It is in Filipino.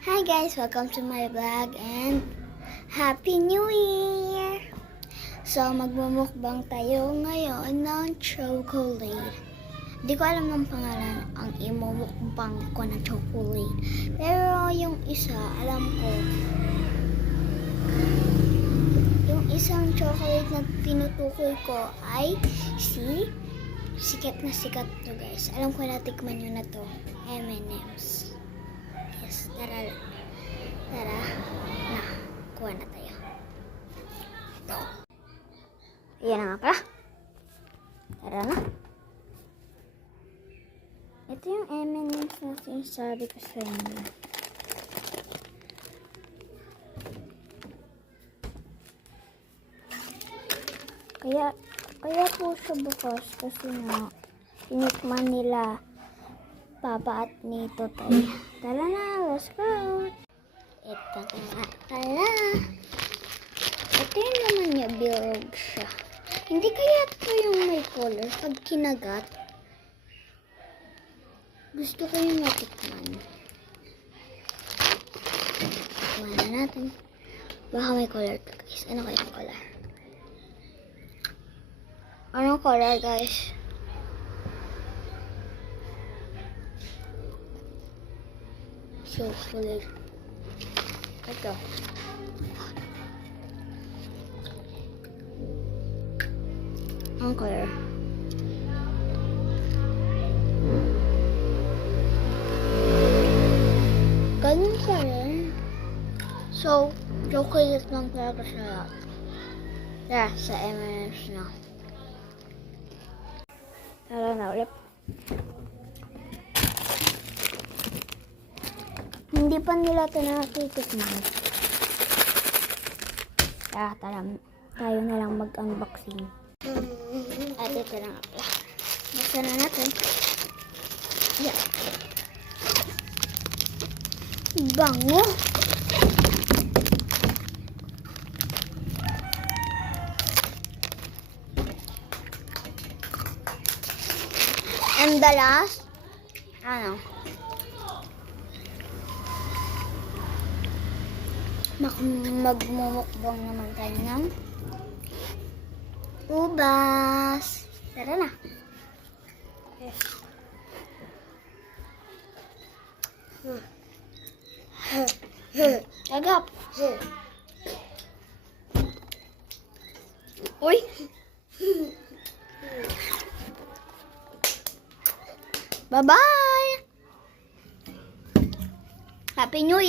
Hi guys, welcome to my vlog and Happy New Year! So, magmumukbang tayo ngayon ng chocolate. Hindi ko alam ng pangalan ang imumukbang ko ng chocolate. Pero yung isa, alam ko. Yung isang chocolate na tinutukoy ko ay sikat na sikat to guys. Alam ko na tikman nyo na to. M&M's. Yes, tara na, kuha na tayo. Ito. Ayan na nga pala. Tara na. Ito yung M&M's na sinasabi ko sa inyo. Kaya po siya bukas kasi nga tinikman nila Papa at ni Totoy. Tara na, let's go! Ito nga pala. Ito yung naman niya, bilog siya. Hindi kaya ito yung may color pag kinagat. Gusto ko yung matikman. Kuha na natin. Baka may color to guys. Ano kaya yung color? Anong color guys? Chocolate. Ito. Ang color. Ganun pa rin. So, chocolate lang talaga siya. Tara, sa M&M's na. Tara na ulit. Hindi pa nila ito natitikman. Tara, tayo na lang mag-unboxing. At ito na nga pala. Buksan na natin. Yeah. Bango! And the last, magmumukbang naman tayo ng ubas. Tara na. Yes. Agap. Uy. Bye-bye. Happy New Year.